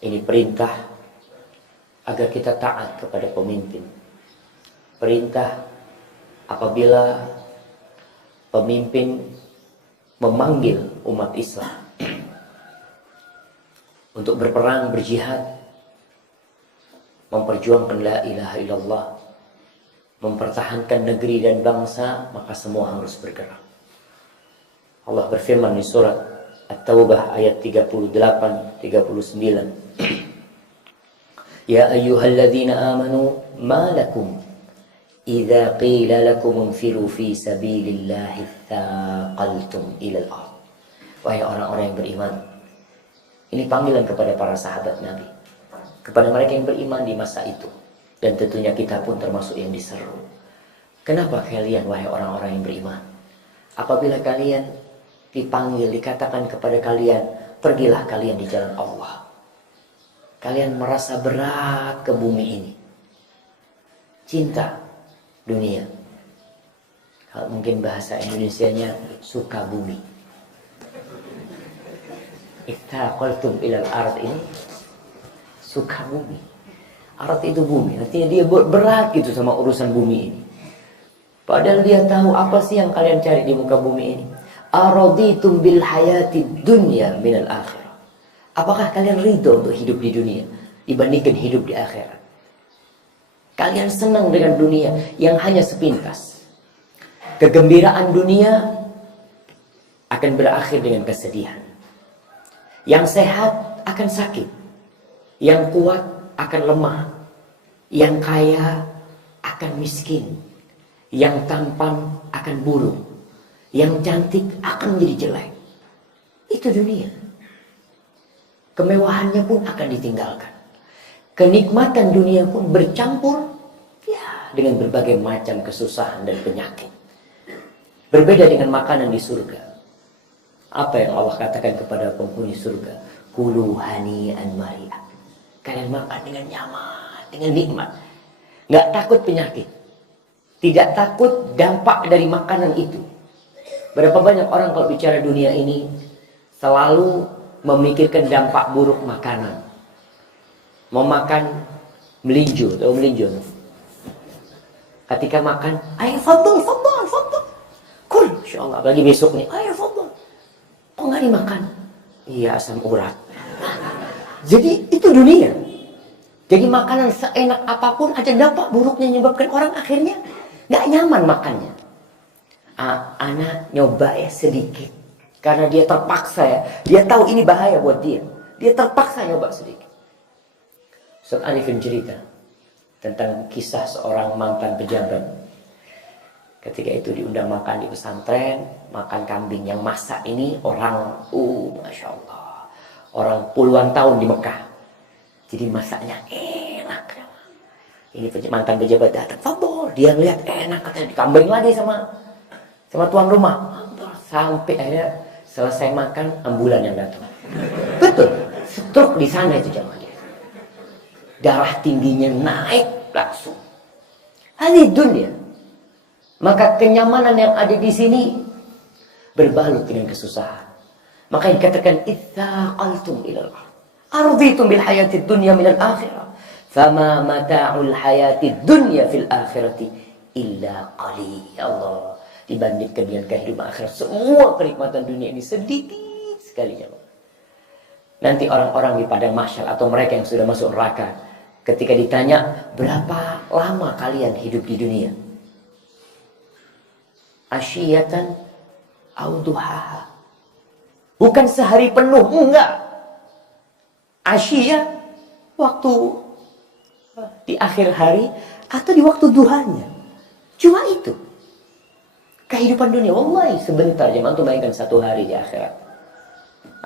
Ini perintah agar kita taat kepada pemimpin. Perintah apabila pemimpin memanggil umat Islam untuk berperang, berjihad, memperjuangkan la ilaha illallah, mempertahankan negeri dan bangsa, maka semua harus bergerak. Allah berfirman di surat At-Taubah ayat 38-39. Ya ayyuhalladzina amanu ma lakum idza qila lakum infiru fi sabilillahi tsaqaltum ilal ardh. Wahai orang-orang yang beriman. Ini panggilan kepada para sahabat Nabi, kepada mereka yang beriman di masa itu, dan tentunya kita pun termasuk yang diseru. Kenapa kalian wahai orang-orang yang beriman, apabila kalian dipanggil, dikatakan kepada kalian, pergilah kalian di jalan Allah, kalian merasa berat ke bumi ini, cinta dunia, kalau mungkin bahasa Indonesianya suka bumi. Ittaqaltum ilal ard, ini suka bumi. Ard itu bumi, artinya dia berat gitu sama urusan bumi ini. Padahal dia tahu apa sih yang kalian cari di muka bumi ini. Araditum bil hayati dunya minal akhirah. Apakah kalian ridho untuk hidup di dunia dibandingkan hidup di akhirat? Kalian senang dengan dunia yang hanya sepintas. Kegembiraan dunia akan berakhir dengan kesedihan. Yang sehat akan sakit, yang kuat akan lemah, yang kaya akan miskin, yang tampan akan buruk, yang cantik akan menjadi jelek. Itu dunia. Kemewahannya pun akan ditinggalkan. Kenikmatan dunia pun bercampur ya dengan berbagai macam kesusahan dan penyakit. Berbeda dengan makanan di surga. Apa yang Allah katakan kepada penghuni surga? Kulu hani'an mari'ah. Kalian makan dengan nyaman, dengan nikmat. Nggak takut penyakit. Tidak takut dampak dari makanan itu. Berapa banyak orang kalau bicara dunia ini selalu memikirkan dampak buruk makanan. Mau makan melinjo, tahu melinjo? Ketika makan, ayo fadl. Kul, insyaallah. Bagi besok nih, ayo fadl. Kok nggak dimakan? Iya, asam urat. Jadi itu dunia. Jadi makanan seenak apapun ada dampak buruknya, menyebabkan orang akhirnya nggak nyaman makannya. Anak nyoba ya sedikit, karena dia terpaksa ya. Dia tahu ini bahaya buat dia. Dia terpaksa nyoba sedikit. Ustaz Arifin cerita tentang kisah seorang mantan pejabat. Ketika itu diundang makan di pesantren, makan kambing yang masak ini orang, Masya Allah, orang puluhan tahun di Mekah. Jadi masaknya enak. Ini mantan pejabat datang, fadol, dia ngeliat enak, katanya dikambing lagi sama tuan rumah. Sampai akhirnya selesai makan, ambulan yang datang. Betul, stroke di sana itu jamaah. Darah tingginya naik langsung. Ini dunia. Maka kenyamanan yang ada di sini berbalut dengan kesusahan. Maka dikatakan ittaqaltum ilal ardh. Arditum bil hayatid dunya minal akhirah. Fama mata'ul hayatid dunya fil akhirati illa qalil. Ya Allah, dibandingkan dengan kehidupan akhirat, semua kenikmatan dunia ini sedikit sekali ya Allah. Nanti orang-orang di padang mahsyar atau mereka yang sudah masuk neraka, ketika ditanya, berapa lama kalian hidup di dunia? Asyiyatan au duhaha. Bukan sehari penuh, enggak. Asyiyah waktu di akhir hari atau di waktu duhanya. Cuma itu. Kehidupan dunia wallahi sebentar. Jangan antum bayangkan satu hari di akhirat.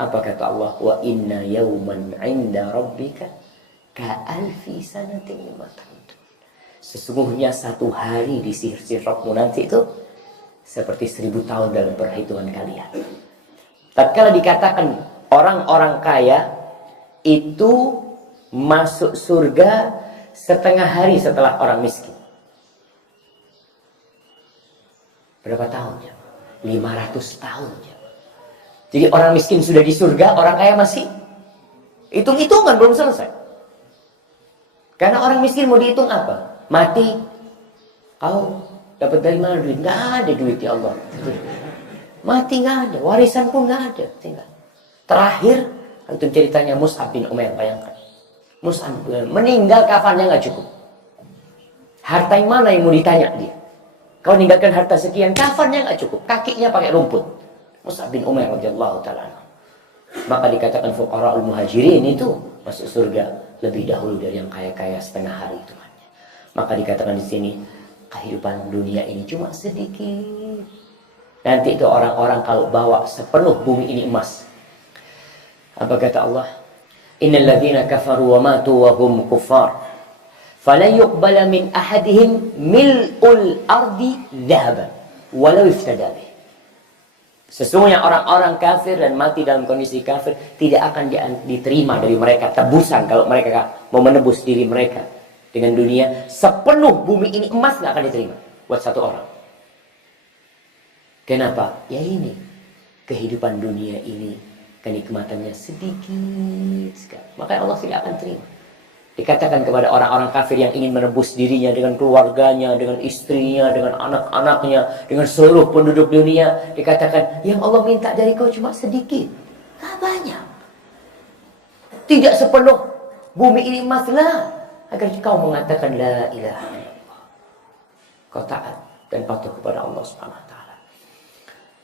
Apa kata Allah? Wa inna yawman 'inda rabbika ka'alfi sanatin mimma ta'udun. Sesungguhnya satu hari di sisi Rabbmu nanti itu seperti 1000 tahun dalam perhitungan kalian. Tatkala dikatakan orang-orang kaya itu masuk surga setengah hari setelah orang miskin. Berapa tahun ya? 500 tahun ya. Jadi orang miskin sudah di surga, orang kaya masih Hitung-hitungan belum selesai. Karena orang miskin mau dihitung apa? Mati, kau dapat dari mana duit? Nggak ada duit ya Allah. Mati nggak ada, warisan pun nggak ada. Tinggal. Terakhir, antum ceritanya Mus'ab bin Umair, bayangkan. Mus'ab meninggal kafannya nggak cukup. Harta yang mana yang mau ditanya dia? Kau ninggalkan harta sekian, kafannya nggak cukup. Kakinya pakai rumput. Mus'ab bin Umair radhiyallahu ta'ala. Maka dikatakan fuqara'ul muhajirin itu masuk surga lebih dahulu dari yang kaya-kaya setengah hari itu. Maka dikatakan di sini kehidupan dunia ini cuma sedikit. Nanti itu orang-orang kalau bawa sepenuh bumi ini emas. Apa kata Allah? Innal ladzina kafaru wa matu wa hum kuffar falan yuqbala min ahadihim mil'ul ardi dhahaban walau iftada bih. Sesungguhnya orang-orang kafir dan mati dalam kondisi kafir tidak akan diterima dari mereka tebusan kalau mereka mau menebus diri mereka dengan dunia. Sepenuh bumi ini emas nggak akan diterima buat satu orang. Kenapa? Ya ini kehidupan dunia ini kenikmatannya sedikit sekali. Makanya Allah tidak akan terima. Dikatakan kepada orang-orang kafir yang ingin menebus dirinya dengan keluarganya, dengan istrinya, dengan anak-anaknya, dengan seluruh penduduk dunia, dikatakan yang Allah minta dari kau cuma sedikit, tak banyak. Tidak sepenuh bumi ini emaslah agar kau mengatakan la ilaha illallah. Kau taat dan patuh kepada Allah Subhanahu wa taala.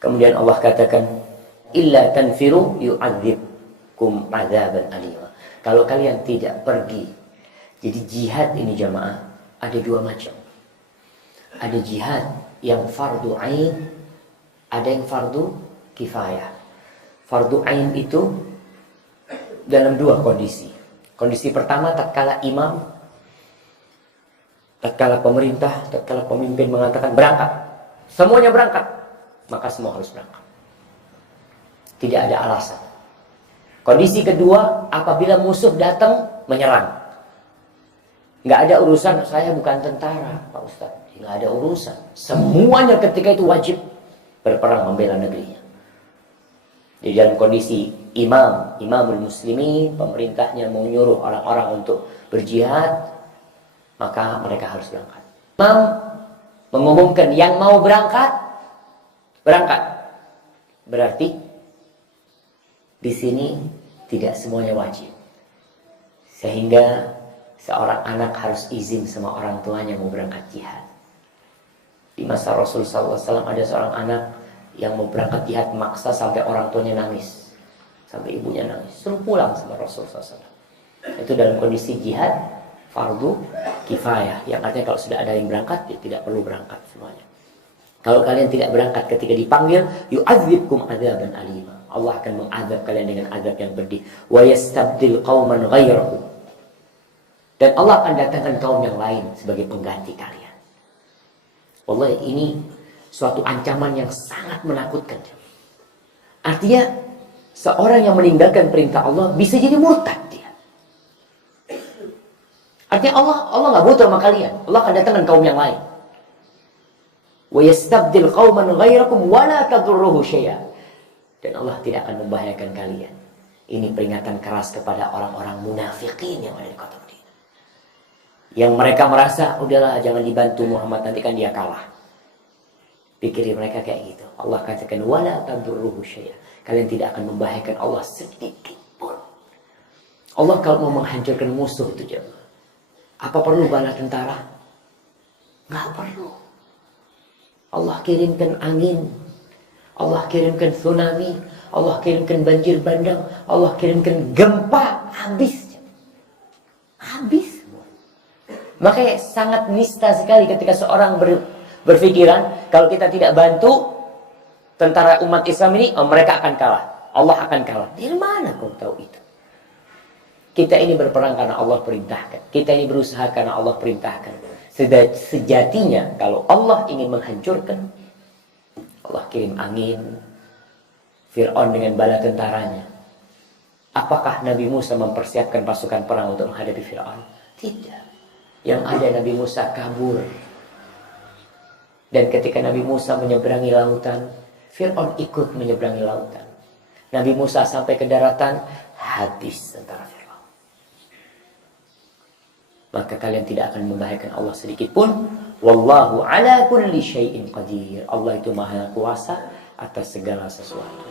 Kemudian Allah katakan illa tanfiru yu'adzibkum adzaban alima. Kalau kalian tidak pergi. Jadi jihad ini jamaah ada dua macam. Ada jihad yang fardu ain, ada yang fardu kifayah. Fardu ain itu dalam dua kondisi. Kondisi pertama tatkala imam, tatkala pemerintah, tatkala pemimpin mengatakan berangkat. Semuanya berangkat, maka semua harus berangkat. Tidak ada alasan. Kondisi kedua, apabila musuh datang menyerang. Nggak ada urusan, saya bukan tentara Pak Ustadz. Nggak ada urusan. Semuanya ketika itu wajib berperang membela negerinya. Di dalam kondisi imamul muslimin, pemerintahnya mau nyuruh orang-orang untuk berjihad, maka mereka harus berangkat. Imam mengumumkan yang mau berangkat, berangkat. Berarti di sini tidak semuanya wajib. Sehingga seorang anak harus izin sama orang tuanya mau berangkat jihad. Di masa Rasulullah SAW ada seorang anak yang mau berangkat jihad maksa sampai orang tuanya nangis. Sampai ibunya nangis. Suruh pulang sama Rasulullah SAW. Itu dalam kondisi jihad fardu kifayah. Yang artinya kalau sudah ada yang berangkat, ya tidak perlu berangkat semuanya. Kalau kalian tidak berangkat ketika dipanggil, yu'adzibkum adzaban alima. Allah akan mengazab kalian dengan azab yang pedih. Wa yastabdil qauman ghairakum. Dan Allah akan datangkan kaum yang lain sebagai pengganti kalian. Wallahi ini suatu ancaman yang sangat menakutkan. Artinya seorang yang meninggalkan perintah Allah bisa jadi murtad dia. Artinya Allah nggak butuh sama kalian. Allah akan datangkan kaum yang lain. Wa yastabdil qauman ghairakum wa la tadurruhu syai'a. Dan Allah tidak akan membahayakan kalian. Ini peringatan keras kepada orang-orang munafikin yang ada di kota Madinah. Yang mereka merasa, udahlah jangan dibantu Muhammad, nanti kan dia kalah. Pikirin mereka kayak gitu. Allah katakan, wala tadurruhu syai'a. Kalian tidak akan membahayakan Allah sedikit pun. Allah kalau mau menghancurkan musuh itu jemaah, apa perlu bala tentara? Nggak perlu. Allah kirimkan angin, Allah kirimkan tsunami, Allah kirimkan banjir bandang, Allah kirimkan gempa, habis. Habis. Makanya sangat nista sekali ketika seorang berpikiran kalau kita tidak bantu tentara umat Islam ini, mereka akan kalah. Allah akan kalah. Dari mana kau tahu itu? Kita ini berperang karena Allah perintahkan. Kita ini berusaha karena Allah perintahkan. Sejatinya kalau Allah ingin menghancurkan, Allah kirim angin, Fir'aun dengan bala tentaranya. Apakah Nabi Musa mempersiapkan pasukan perang untuk menghadapi Fir'aun? Tidak. Yang ada Nabi Musa kabur. Dan ketika Nabi Musa menyeberangi lautan, Fir'aun ikut menyeberangi lautan. Nabi Musa sampai ke daratan, habis tentara Fir'aun. maka kalian tidak akan membahayakan Allah sedikit pun. Wallahu ala kulli syai'in qadir. Allah itu maha kuasa atas segala sesuatu.